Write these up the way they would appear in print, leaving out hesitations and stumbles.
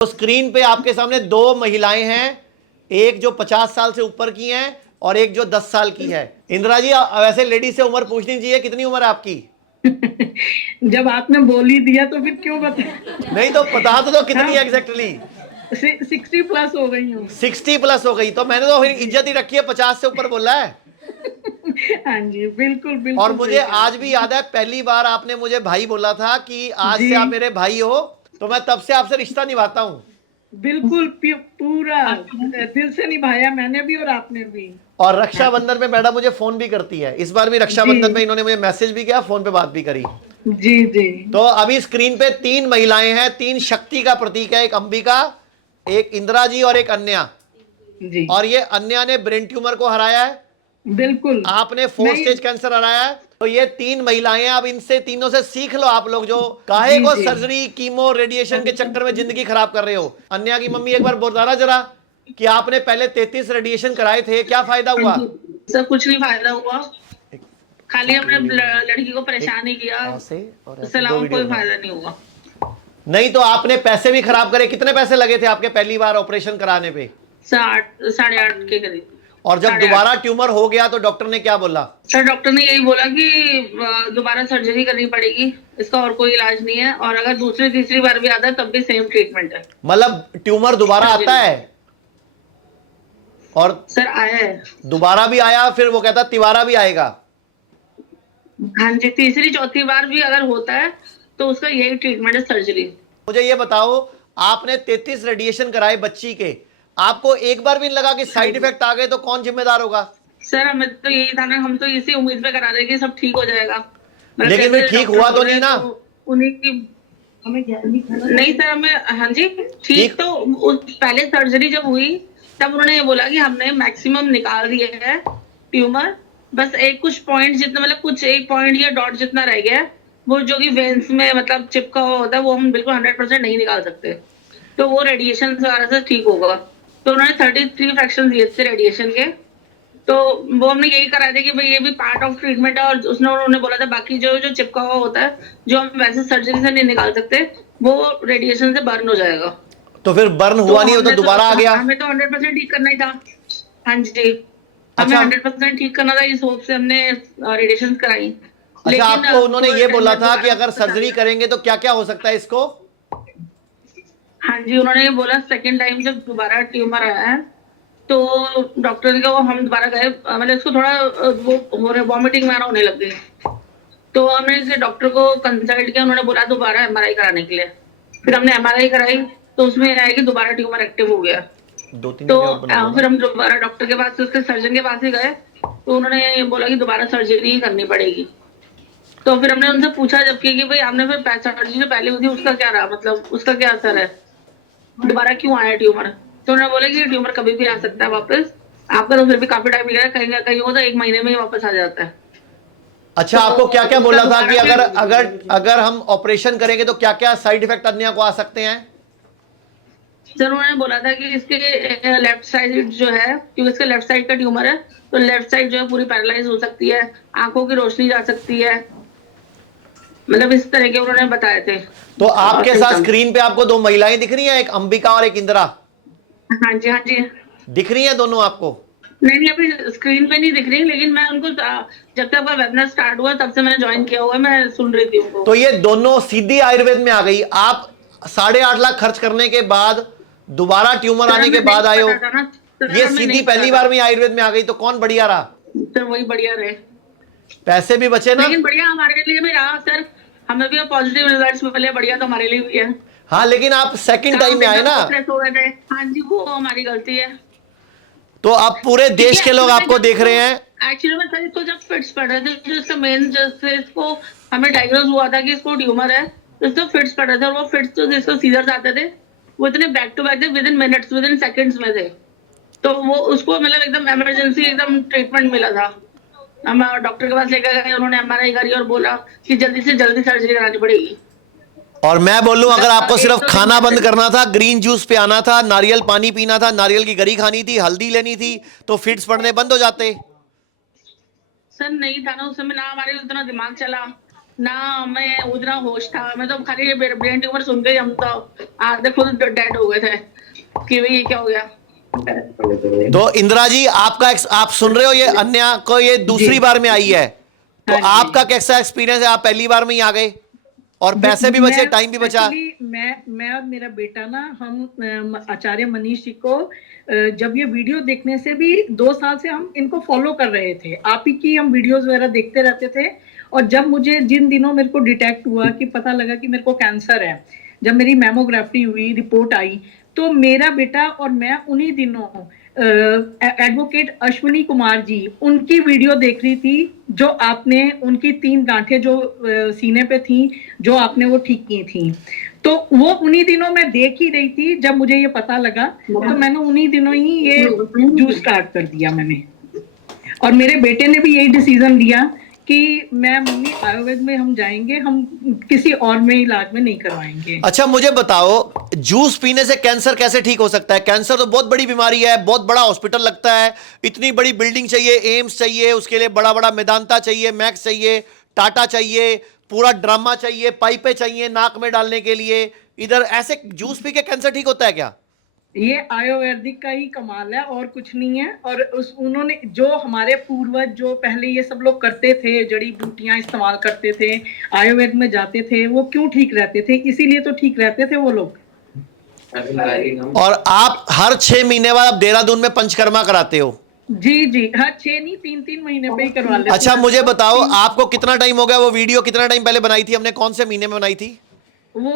तो स्क्रीन पे आपके सामने दो महिलाएं हैं, एक जो 50 साल से ऊपर की हैं और एक जो 10 साल की है। इंदिरा जी, वैसे लेडी से उम्र पूछनी चाहिए, कितनी उम्र है आपकी? जब आपने बोल ही दिया तो फिर क्यों बता। नहीं तो बता दो कितनी हाँ, एग्जैक्टली। 60+ हो गई हूँ। 60+ हो गई तो मैंने तो फिर इज्जत ही रखी है, 50 से ऊपर बोला है। हाँ जी, बिल्कुल और बिल्कुल मुझे सही कहा आज भी आपने। याद है, पहली बार आपने मुझे भाई बोला था कि आज जी, से आप मेरे भाई हो, तो मैं तब से आपसे रिश्ता निभाता हूं। बिल्कुल पूरा दिल से निभाया मैंने भी और आपने भी। और रक्षाबंधन में मैडम मुझे फोन भी करती है, इस बार भी जी रक्षाबंधन में इन्होंने मुझे मैसेज भी किया, फोन पे बात भी करी। जी जी तो अभी स्क्रीन पे तीन महिलाएं हैं, तीन शक्ति का प्रतीक है, एक अंबिका, एक इंदिरा जी और एक अन्या। जी, और ये अन्या ने ब्रेन ट्यूमर को हराया है, बिल्कुल। आपने मैं 4 स्टेज कैंसर हराया है। तो ये तीन महिलाएं हैं, अब इनसे तीनों से सीख लो आप लोग, जो काहे जी को जी, सर्जरी कीमो रेडिएशन के चक्कर में जिंदगी खराब कर रहे हो। अन्या की मम्मी एक बार बताना जरा कि आपने पहले 33 रेडिएशन कराए थे, क्या फायदा हुआ? सब कुछ नहीं फायदा हुआ, एक खाली हमने वीडियो बनाओ, लड़की को एक परेशान ही किया, ऐसे और उससे ऐसे दो अलावा वीडियो कोई बनाओ। फायदा नहीं हुआ। नहीं तो आपने पैसे भी खराब करे, कितने पैसे लगे थे आपके पहली बार ऑपरेशन कराने पे? 8 8.5 के करीब। और जब 8.5। दोबारा ट्यूमर हो गया तो डॉक्टर ने क्या बोला? सर डॉक्टर ने यही बोला कि दोबारा सर्जरी करनी पड़ेगी, इसका और कोई इलाज नहीं है, और अगर दूसरी तीसरी बार भी आता है तब भी सेम ट्रीटमेंट है। मतलब ट्यूमर दोबारा आता सर्जरी। है? और सर आया है। दोबारा भी आया, फिर वो कहता तिबारा भी आएगा? हाँ जी, तीसरी चौथी बार भी अगर होता है तो उसका यही ट्रीटमेंट है, सर्जरी। मुझे ये बताओ, आपने 33 रेडिएशन कराए बच्ची के, आपको एक बार भी नहीं लगा कि हाँ साइड जी। इफेक्ट आ गए तो कौन जिम्मेदार होगा? सर हमें तो यही था ना, हम तो इसी उम्मीद पे करा रहे कि सब ठीक हो जाएगा, मतलब लेकिन फिर जैसे ठीक डॉक्टर हुआ बोल तो रहे नहीं हैं ना? तो उन्हीं की। हमें नहीं सर, हमें हाँ जी, ठीक ठीक। तो पहले सर्जरी जब हुई तब उन्होंने ये बोला कि हमने मैक्सिमम निकाल दिए है ट्यूमर, बस एक कुछ पॉइंट जितना, मतलब कुछ एक पॉइंट या डॉट जितना रह गया है, वो जो कि वेन्स में मतलब चिपका हुआ होता है, वो हम बिल्कुल 100% नहीं निकाल सकते, तो वो रेडिएशन वगैरह से ठीक होगा। तो उन्होंने 33 फ्रैक्शन दिए थे रेडिएशन के, तो वो हमने यही करा था कि भाई ये भी पार्ट ऑफ ट्रीटमेंट है, और उसने उन्होंने बोला था बाकी जो जो चिपका हुआ होता है, जो हम वैसे सर्जरी से नहीं निकाल सकते, वो रेडिएशन से बर्न हो जाएगा। तो फिर बर्न तो हुआ नहीं, वो तो हमने तो दोबारा आ गया। हमें तो 100% ठीक करना ही था। हाँ जी, हमें अच्छा। 100% ठीक करना था, इस होप से हमने रेडिएशन कराई। अच्छा, लेकिन आपको उन्होंने थोड़े ये टाइम बोला बाद था कि दोबारा अगर वापस आ सर्जरी गया। करेंगे तो क्या क्या हो सकता है इसको? हाँ जी, उन्होंने ये बोला सेकेंड टाइम जब दोबारा ट्यूमर आया है तो डॉक्टर ने कहा, हम दोबारा गए, मतलब इसको थोड़ा वो हो रहा, वॉमिटिंग वगैरह होने लग गई, तो हमने इसे डॉक्टर को कंसल्ट किया, उन्होंने बोला दोबारा एमआरआई कराने के लिए। फिर हमने एमआरआई कराई तो उसमें आया कि दोबारा ट्यूमर एक्टिव हो गया। दो तीन तो वीडियो और बना लो फिर ना। हम दोबारा डॉक्टर के पास, उसके सर्जन के पास ही गए, तो उन्होंने बोला कि दोबारा सर्जरी ही करनी पड़ेगी। तो फिर हमने उनसे पूछा जबकि कि भाई आपने फिर सर्जरी जो पहले हुई थी उसका क्या रहा, मतलब उसका क्या असर है, दोबारा क्यों आया ट्यूमर। तो उन्होंने बोला कि ट्यूमर कभी भी आ सकता है वापस, आपका तो फिर भी काफी टाइम लगा, कहीं ना कहीं हो तो 1 महीने में ही वापस आ जाता है। अच्छा, तो आपको क्या क्या उसका बोला था कि दोबारा अगर फिर अगर अगर हम ऑपरेशन करेंगे तो क्या क्या साइड इफेक्ट अन्य को आ सकते हैं? सर उन्होंने बोला था कि इसके लेफ्ट साइड जो है, क्योंकि इसके लेफ्ट साइड का ट्यूमर है, तो लेफ्ट साइड जो है पूरी पैरालाइज हो सकती है, आंखों की रोशनी जा सकती है, मतलब इस तरह के उन्होंने बताए थे तो आपके साथ सिम्टम्स। स्क्रीन पे आपको दो महिलाएं दिख रही हैं, एक अंबिका और एक इंदिरा, हाँ जी, हाँ जी। दिख रही हैं दोनों आपको? नहीं नहीं, अभी स्क्रीन पे नहीं दिख रही, लेकिन मैं उनको जब से आपका वेबिनार स्टार्ट हुआ तब से मैंने ज्वाइन किया हुआ है, मैं सुन रही थी उनको। तो ये दोनों सीधी आयुर्वेद में आ गई। आप 8.5 लाख खर्च करने के बाद दोबारा ट्यूमर सर आने के हमें नहीं बाद आए हो, पता था ना, सर ये हमें सीधी नहीं पता पहली था। बार में आयुर्वेद में आ गई, तो कौन बढ़िया रहा? सर वही बढ़िया रहे, पैसे भी बचे ना। लेकिन बढ़िया हमारे लिए भी रहा सर, हमें भी पॉजिटिव रिजल्ट्स मिले, बढ़िया तो हमारे लिए भी है। हाँ, लेकिन आप सेकंड काम टाइम में आए एकदम ना, सक्सेस हो गए थे। हाँ जी, वो हमारी गलती है, तो अब पूरे क्योंकि देश के लोग एक्चुअली में आपको जब देख इसको रहे हैं। एक्चुअली में सर इसको जब फिट्स पड़ रहे थे, जो इसका मेन जैसे इसको हमें डायग्नोज हुआ था कि इसको ट्यूमर है, तो इसको फिट्स पड़ रहे थे, और वो फिट्स जो जिसको सीजर्स आते थे वो इतने बैक टू बैक थे, with in minutes, with in seconds में थे, तो वो उसको मतलब एकदम इमरजेंसी एकदम ट्रीटमेंट मिला था। हम डॉक्टर के पास लेकर गए, उन्होंने एमआरआई करी और बोला कि जल्दी से जल्दी सर्जरी करानी पड़ेगी। और मैं बोलूं, अगर आपको एक सिर्फ दो दिन खाना बाद बंद करना था, ग्रीन जूस पे आना था, नारियल पानी पीना था, नारियल की गरी खानी थी, हल्दी लेनी थी, तो फिट्स पड़ने बंद हो जाते। सर नहीं था ना उस समय, ना हमारे उतना दिमाग चला, ना मैं उतना होश था, मैं तो खाली ब्रेन ट्यूमर सुन के ही हम तो आधे खुद डेड हो गए थे कि भाई ये क्या हो गया। तो इंदिरा जी आपका आप सुन रहे हो, ये अन्या को ये दूसरी जी। बार में आई है, तो हाँ जी। आपका कैसा एक्सपीरियंस है? आप पहली बार में ही आ गए और पैसे भी बचे, टाइम भी बचा। मैं और मेरा बेटा ना, हम आचार्य मनीष जी को जब ये वीडियो देखने से भी 2 साल से हम इनको फॉलो कर रहे थे, आप ही की हम वीडियोस वगैरह देखते रहते थे। और जब मुझे जिन दिनों मेरे को डिटेक्ट हुआ कि पता लगा कि मेरे को कैंसर है, जब मेरी मैमोग्राफी हुई, रिपोर्ट आई, तो मेरा बेटा और मैं उन्हीं दिनों एडवोकेट अश्विनी कुमार जी उनकी वीडियो देख रही थी, जो आपने उनकी 3 गांठें जो सीने पे थी, जो आपने वो ठीक की थी। तो वो उन्हीं दिनों मैं देख ही रही थी, जब मुझे ये पता लगा तो मैंने उन्हीं दिनों ही ये जूस स्टार्ट कर दिया मैंने। और मेरे बेटे ने भी यही डिसीजन लिया कि मैं मम्मी आयुर्वेद में हम जाएंगे, हम किसी और में इलाज में नहीं करवाएंगे। अच्छा मुझे बताओ, जूस पीने से कैंसर कैसे ठीक हो सकता है? कैंसर तो बहुत बड़ी बीमारी है, बहुत बड़ा हॉस्पिटल लगता है, इतनी बड़ी बिल्डिंग चाहिए, एम्स चाहिए, उसके लिए बड़ा बड़ा मेदांता चाहिए, मैक्स चाहिए, टाटा चाहिए, पूरा ड्रामा चाहिए, पाइपें चाहिए नाक में डालने के लिए। इधर ऐसे जूस पी के कैंसर ठीक होता है क्या? ये आयुर्वेदिक का ही कमाल है और कुछ नहीं है। और उन्होंने जो हमारे पूर्वज जो पहले ये सब लोग करते थे, जड़ी बूटियां इस्तेमाल करते थे, आयुर्वेद में जाते थे, वो क्यों ठीक रहते थे? इसीलिए तो ठीक रहते थे वो लोग। और आप हर 6 महीने बाद आप देहरादून में पंचकर्मा कराते हो? जी जी, हाँ 6 नहीं 3-3 महीने पे ही करवा लेते। अच्छा मुझे बताओ, आपको कितना टाइम हो गया? वो वीडियो कितना टाइम पहले बनाई थी हमने, कौन से महीने में बनाई थी? वो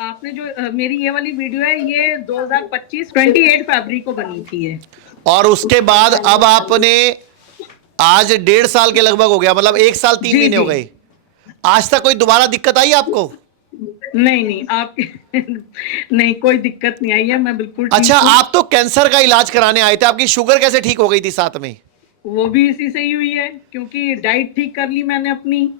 आपने जो मेरी ये वाली वीडियो है, ये 2025 28 फरवरी को बनी थी ये। और उसके बाद अब आपने आज 1.5 साल के लगभग हो गया, मतलब 1 साल 3 महीने हो गए। आज तक कोई दोबारा दिक्कत आई आपको? नहीं नहीं, आप नहीं, कोई दिक्कत नहीं आई है, मैं बिल्कुल ठीक अच्छा हूँ। आप तो कैंसर का इलाज कराने आए थे, आपकी शुगर कैसे ठीक हो गई थी साथ में? वो भी इसी से ही हुई है, क्योंकि डाइट ठीक कर ली मैंने अपनी,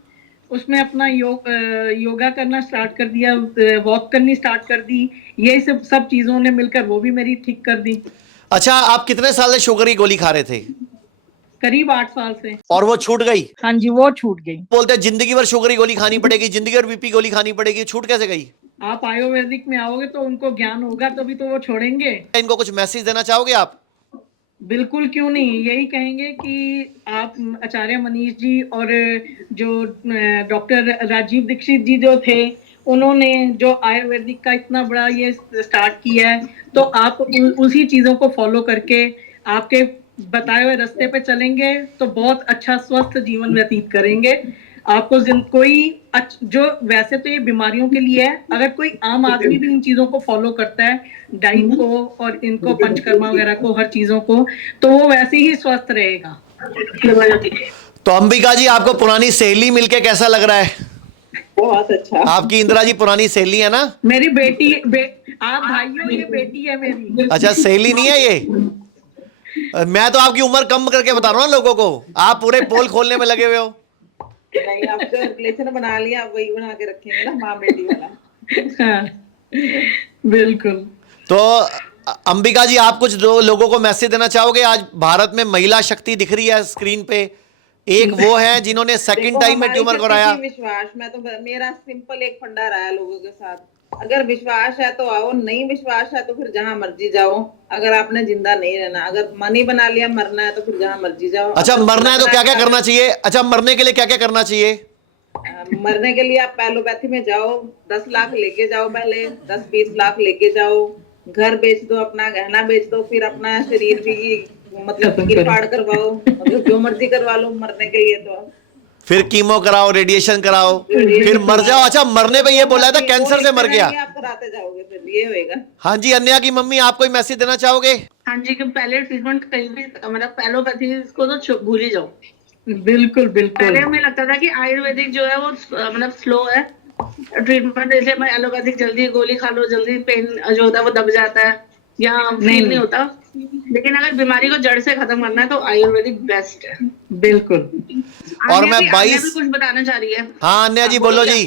उसमें अपना योगा करना स्टार्ट कर दिया, वॉक करनी स्टार्ट कर दी, ये सब चीजों ने मिलकर वो भी मेरी ठीक कर दी। अच्छा आप कितने साल से शुगर की गोली खा रहे थे? करीब 8 साल से। और वो छूट गई? हाँ जी, वो छूट गई। बोलते हैं जिंदगी भर शुगर की गोली खानी पड़ेगी, जिंदगी भर बीपी गोली खानी पड़ेगी, छूट कैसे गई? आप आयुर्वेदिक में आओगे तो उनको ज्ञान होगा, तभी तो वो छोड़ेंगे। इनको कुछ मैसेज देना चाहोगे आप? बिल्कुल, क्यों नहीं, यही कहेंगे कि आप आचार्य मनीष जी और जो डॉक्टर राजीव दीक्षित जी जो थे, उन्होंने जो आयुर्वेदिक का इतना बड़ा ये स्टार्ट किया है, तो आप उसी चीजों को फॉलो करके आपके बताए हुए रास्ते पे चलेंगे तो बहुत अच्छा स्वस्थ जीवन व्यतीत करेंगे। आपको कोई जो वैसे तो ये बीमारियों के लिए है, अगर कोई आम आदमी भी इन चीजों को फॉलो करता है, डाइट को और इनको पंचकर्मा वगैरह को, हर चीजों को, तो वो वैसे ही स्वस्थ रहेगा। तो अंबिका जी आपको पुरानी सहेली मिलके कैसा लग रहा है? बहुत अच्छा। आपकी इंदिरा जी पुरानी सहेली है ना? मेरी बेटी आप भाइयों, ये बेटी है मेरी। अच्छा सहेली नहीं है ये? मैं तो आपकी उम्र कम करके बता रहा हूँ लोगों को, आप पूरे पोल खोलने में लगे हुए हो। नहीं, आप जो रिलेशन बना लिया आप वही बना के रखेंगे ना, माँ बेटी वाला। हाँ, बिल्कुल। तो अंबिका जी आप कुछ लोगों को मैसेज देना चाहोगे? आज भारत में महिला शक्ति दिख रही है स्क्रीन पे, एक वो है जिन्होंने सेकंड टाइम में ट्यूमर कराया। विश्वास, मैं तो मेरा सिंपल एक फंडा रहा है लोगों के साथ, अगर विश्वास है तो आओ, नहीं विश्वास है तो फिर जहां मर्जी जाओ। अगर आपने जिंदा नहीं रहना, अगर मन ही बना लिया मरना है तो फिर जहां मर्जी जाओ। अच्छा मरना है तो क्या क्या करना चाहिए? अच्छा मरने के लिए क्या क्या करना चाहिए? मरने के लिए आप एलोपैथी में जाओ, 10 लाख लेके जाओ, पहले 10-20 लाख लेके जाओ, घर बेच दो, अपना गहना बेच दो, फिर अपना शरीर भी मतलब गिरफाड़ करवाओ, मतलब जो मर्जी करवा लो मरने के लिए। तो फिर कीमो कराओ, रेडिएशन कराओ, फिर मर जाओ। अच्छा मरने पे ये बोला था कैंसर से मर गया, आप कराते जाओगे फिर ये होएगा। हाँ जी अन्या की मम्मी आप कोई मैसेज देना चाहोगे? हाँ जी, कि पहले ट्रीटमेंट कहीं भी मतलब एलोपैथी को तो भूल ही जाओ। बिल्कुल बिल्कुल। पहले हमें लगता था कि आयुर्वेदिक जो है वो मतलब स्लो है ट्रीटमेंट, इसलिए मैं एलोपैथिक जल्दी गोली खा लो, जल्दी पेन जो होता है वो दब जाता है या फील नहीं होता। लेकिन अगर बीमारी को जड़ से खत्म करना है तो आयुर्वेदिक बेस्ट है। बिल्कुल। और मैं 22 भी कुछ बताना चाह रही है। हाँ अन्या जी बोलो जी।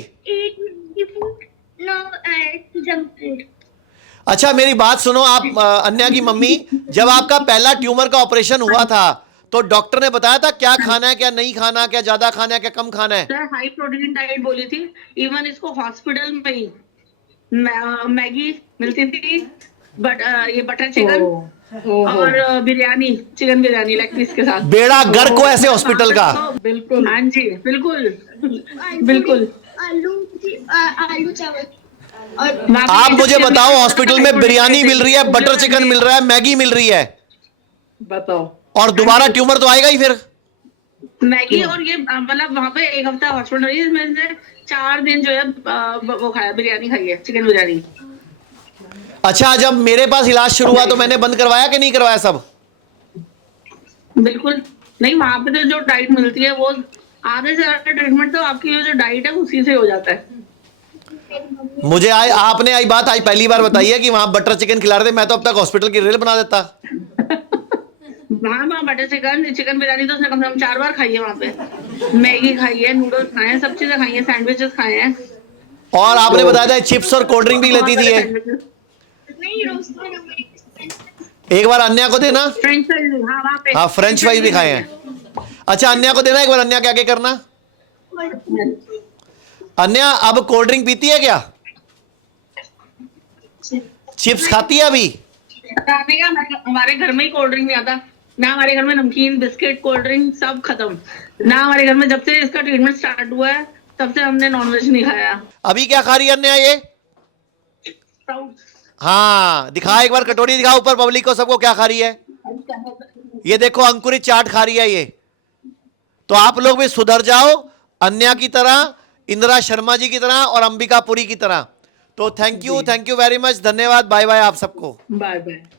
अच्छा मेरी बात सुनो आप अन्या की मम्मी, जब आपका पहला ट्यूमर का ऑपरेशन हुआ था तो डॉक्टर ने बताया था क्या खाना है क्या नहीं खाना, क्या ज्यादा खाना है क्या कम खाना है? सर हाई प्रोटीन डाइट बोली थी। इवन इसको हॉस्पिटल में ही मैगी मिलती थी, बट ये बटर चिकन और biryani, chicken biryani leg piece के साथ। बेड़ा गर्क को ऐसे हॉस्पिटल का। बिल्कुल। हाँ जी बिल्कुल बिल्कुल। आलू चावल और वहाँ पे आप ये मुझे जो बताओ, high हॉस्पिटल में protein बिरयानी diet मिल रही है, बटर चिकन मिल रहा है, मैगी मिल रही है, बताओ। और दोबारा ट्यूमर तो आएगा ही फिर। मैगी और ये मतलब वहाँ पे एक हफ्ता हॉस्पिटल रही, इसमें से 4 दिन जो है वो खाया, बिरयानी खाई है, चिकन बिरयानी। अच्छा, जब मेरे पास इलाज शुरू हुआ तो मैंने बंद करवाया कि नहीं करवाया सब? बिल्कुल नहीं, वहाँ पे तो जो डाइट मिलती है वो आधे से ज्यादा ट्रीटमेंट तो आपकी जो डाइट है उसी से हो जाता है। मुझे आपने आई बात आज पहली बार बताई है कि वहां बटर चिकन खिला रहे थे, मैं तो अब तक हॉस्पिटल की रेल बना देता। वहाँ बटर चिकन, चिकन बिरयानी तो उसने कम से कम 4 बार खाई है वहाँ पे। मैगी खाई है, नूडल्स खाए हैं, सब चीजें खाई हैं, सैंडविचेस खाए हैं। और आपने बताया था चिप्स और कोल्ड ड्रिंक भी लेती थी ये। नहीं रोस्ट बनाऊंगी। एक बार अन्या को देना। फ्रेंच फ्राइज, हाँ वहाँ पे हाँ, फ्रेंच फ्राइज भी खाए हैं। अच्छा, अन्या को देना एक बार। अन्या क्या क्या करना? अन्या अब कोल्ड ड्रिंक पीती है क्या? चिप्स खाती है अभी? खाने का हमारे घर में ही कोल्ड ड्रिंक नहीं आता ना, हमारे घर में नमकीन बिस्किट कोल्ड ड्रिंक सब खत्म ना। हमारे घर में जब से इसका ट्रीटमेंट स्टार्ट हुआ है तब से हमने नॉनवेज नहीं खाया। अभी क्या खा रही है अन्या ये? स्प्राउट्स। हाँ, दिखा एक बार, कटोरी दिखा ऊपर पब्लिक को, सबको क्या खा रही है। ये देखो, अंकुरित चाट खा रही है ये। तो आप लोग भी सुधर जाओ अन्या की तरह, इंदिरा शर्मा जी की तरह और अंबिका पुरी की तरह। तो थैंक यू वेरी मच, धन्यवाद, बाय बाय आप सबको। Bye bye.